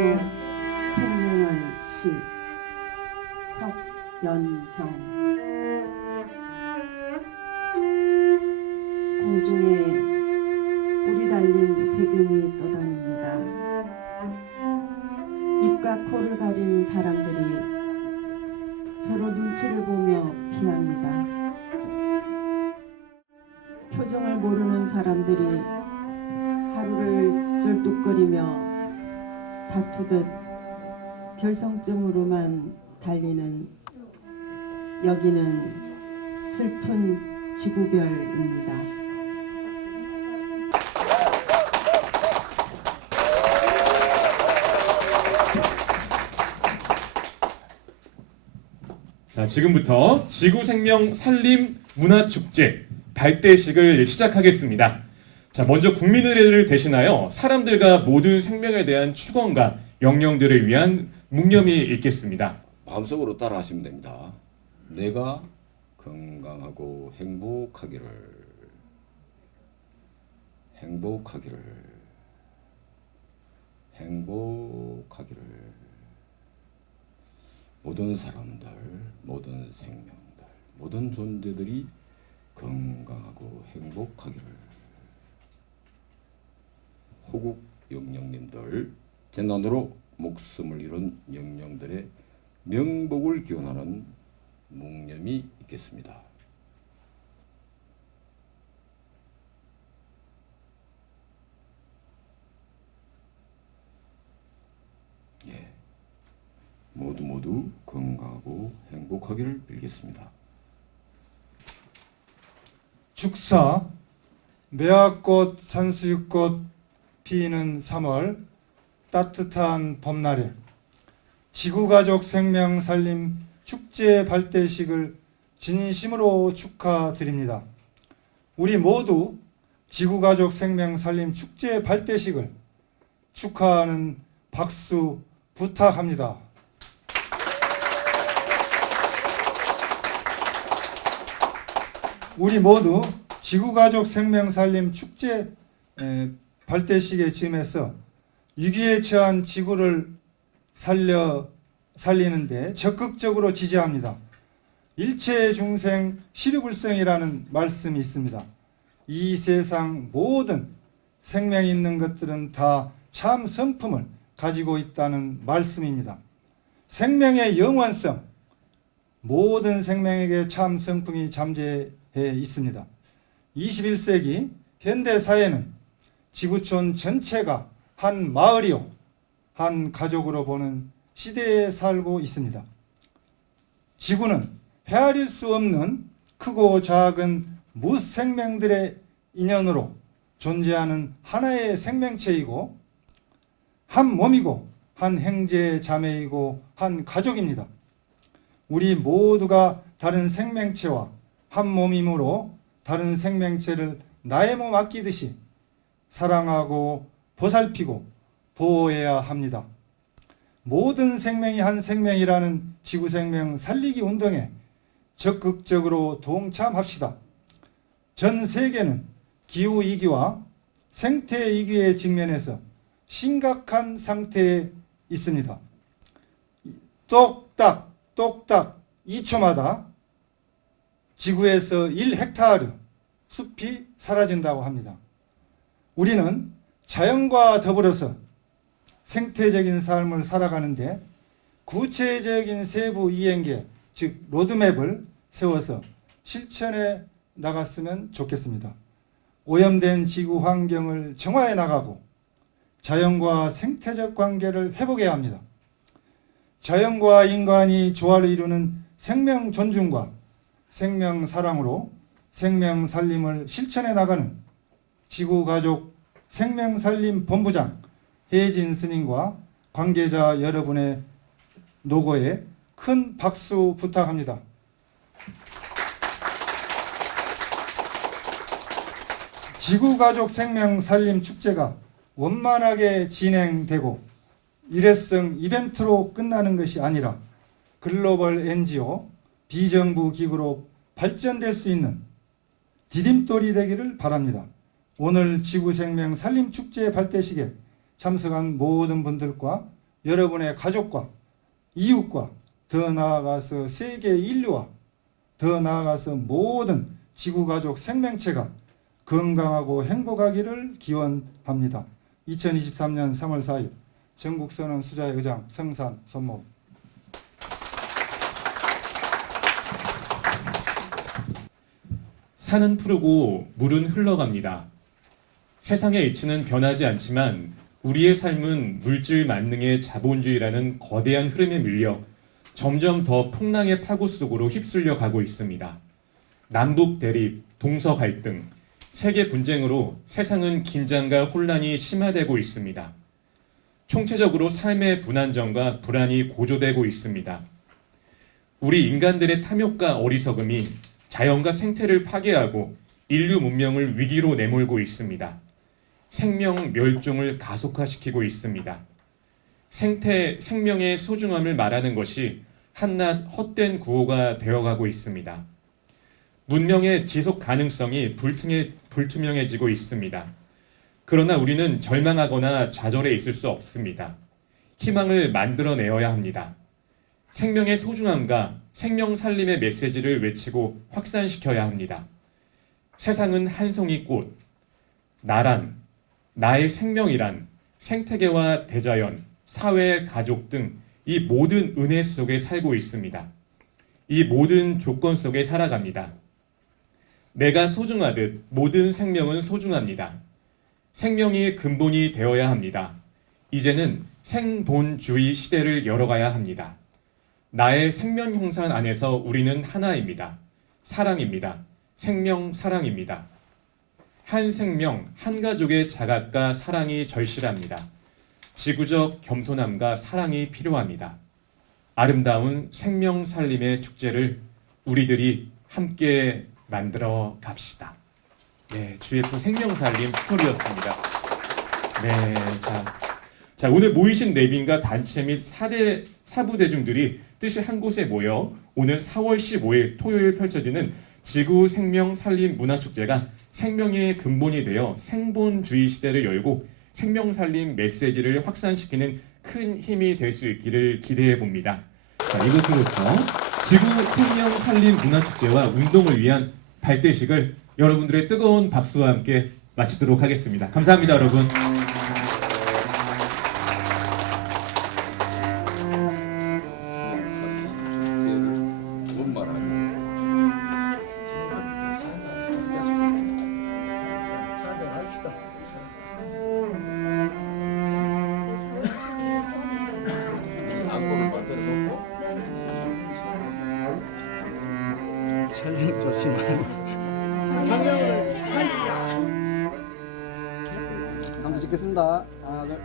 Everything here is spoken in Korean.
지구가족 생명을 시 석연경 공중에 뿌리 달린 세균이 떠다닙니다. 입과 코를 가린 사람들이 서로 눈치를 보며 피합니다. 표정을 모르는 사람들이 하루를 절뚝거리며 다투듯 결성증으로만 달리는 여기는 슬픈 지구별입니다. 자, 지금부터 지구생명 산림 문화축제 발대식을 시작하겠습니다. 자, 먼저 국민의례를 대신하여 사람들과 모든 생명에 대한 축원과 영령들을 위한 묵념이 있겠습니다. 마음속으로 따라하시면 됩니다. 내가 건강하고 행복하기를 행복하기를 행복하기를 모든 사람들, 모든 생명들, 모든 존재들이 건강하고 행복하기를 호국 영령님들 재난으로 목숨을 잃은 영령들의 명복을 기원하는 묵념이 있겠습니다. 예, 모두 모두 건강하고 행복하기를 빌겠습니다. 축사 매화꽃 산수유꽃 피는 3월 따뜻한 봄날에 지구가족 생명 살림 축제 발대식을 진심으로 축하드립니다. 우리 모두 지구가족 생명 살림 축제 발대식을 축하하는 박수 부탁합니다. 우리 모두 지구가족 생명 살림 축제 에, 발대식의 즈음에서 위기에 처한 지구를 살려 살리는데 적극적으로 지지합니다. 일체 중생 시류불성이라는 말씀이 있습니다. 이 세상 모든 생명 있는 것들은 다 참 성품을 가지고 있다는 말씀입니다. 생명의 영원성, 모든 생명에게 참 성품이 잠재해 있습니다. 21세기 현대 사회는 지구촌 전체가 한 마을이요, 한 가족으로 보는 시대에 살고 있습니다. 지구는 헤아릴 수 없는 크고 작은 무생명들의 인연으로 존재하는 하나의 생명체이고 한 몸이고 한 형제 자매이고 한 가족입니다. 우리 모두가 다른 생명체와 한 몸이므로 다른 생명체를 나의 몸 아끼듯이 사랑하고 보살피고 보호해야 합니다. 모든 생명이 한 생명이라는 지구 생명 살리기 운동에 적극적으로 동참합시다. 전 세계는 기후 위기와 생태 위기에 직면해서 심각한 상태에 있습니다. 똑딱 똑딱 2초마다 지구에서 1헥타르 숲이 사라진다고 합니다. 우리는 자연과 더불어서 생태적인 삶을 살아가는데 구체적인 세부 이행계, 즉 로드맵을 세워서 실천해 나갔으면 좋겠습니다. 오염된 지구 환경을 정화해 나가고 자연과 생태적 관계를 회복해야 합니다. 자연과 인간이 조화를 이루는 생명 존중과 생명 사랑으로 생명 살림을 실천해 나가는 지구 가족 생명 살림 본부장 혜진 스님과 관계자 여러분의 노고에 큰 박수 부탁합니다. 지구 가족 생명 살림 축제가 원만하게 진행되고 일회성 이벤트로 끝나는 것이 아니라 글로벌 NGO 비정부 기구로 발전될 수 있는 디딤돌이 되기를 바랍니다. 오늘 지구생명 살림축제 발대식에 참석한 모든 분들과 여러분의 가족과 이웃과 더 나아가서 세계 인류와 더 나아가서 모든 지구 가족 생명체가 건강하고 행복하기를 기원합니다. 2023년 3월 4일 전국 선언 수자의 의장 성산 선모 산은 푸르고 물은 흘러갑니다. 세상의 이치는 변하지 않지만 우리의 삶은 물질 만능의 자본주의라는 거대한 흐름에 밀려 점점 더 풍랑의 파고 속으로 휩쓸려 가고 있습니다. 남북 대립, 동서 갈등, 세계 분쟁으로 세상은 긴장과 혼란이 심화되고 있습니다. 총체적으로 삶의 불안정과 불안이 고조되고 있습니다. 우리 인간들의 탐욕과 어리석음이 자연과 생태를 파괴하고 인류 문명을 위기로 내몰고 있습니다. 생명 멸종을 가속화시키고 있습니다. 생태 생명의 소중함을 말하는 것이 한낱 헛된 구호가 되어가고 있습니다. 문명의 지속 가능성이 불투명, 불투명해지고 있습니다. 그러나 우리는 절망하거나 좌절해 있을 수 없습니다. 희망을 만들어내어야 합니다. 생명의 소중함과 생명 살림의 메시지를 외치고 확산시켜야 합니다. 세상은 한 송이 꽃, 나란, 나의 생명이란 생태계와 대자연, 사회, 가족 등 이 모든 은혜 속에 살고 있습니다. 이 모든 조건 속에 살아갑니다. 내가 소중하듯 모든 생명은 소중합니다. 생명이 근본이 되어야 합니다. 이제는 생본주의 시대를 열어가야 합니다. 나의 생명 형상 안에서 우리는 하나입니다. 사랑입니다. 생명 사랑입니다. 한 생명, 한 가족의 자각과 사랑이 절실합니다. 지구적 겸손함과 사랑이 필요합니다. 아름다운 생명 살림의 축제를 우리들이 함께 만들어 갑시다. 네, GF 생명 살림 스토리였습니다. 네, 자, 자 오늘 모이신 내빈과 단체 및 사대 사부 대중들이 뜻이 한 곳에 모여 오늘 4월 15일 토요일 펼쳐지는 지구 생명 살림 문화 축제가 생명의 근본이 되어 생본주의 시대를 열고 생명 살림 메시지를 확산시키는 큰 힘이 될 수 있기를 기대해 봅니다. 자, 이것으로부터 지구 생명 살림 문화 축제와 운동을 위한 발대식을 여러분들의 뜨거운 박수와 함께 마치도록 하겠습니다. 감사합니다, 여러분. 살리는 좋지만 방향을 살리자. 한번 짓겠습니다. 하나 둘.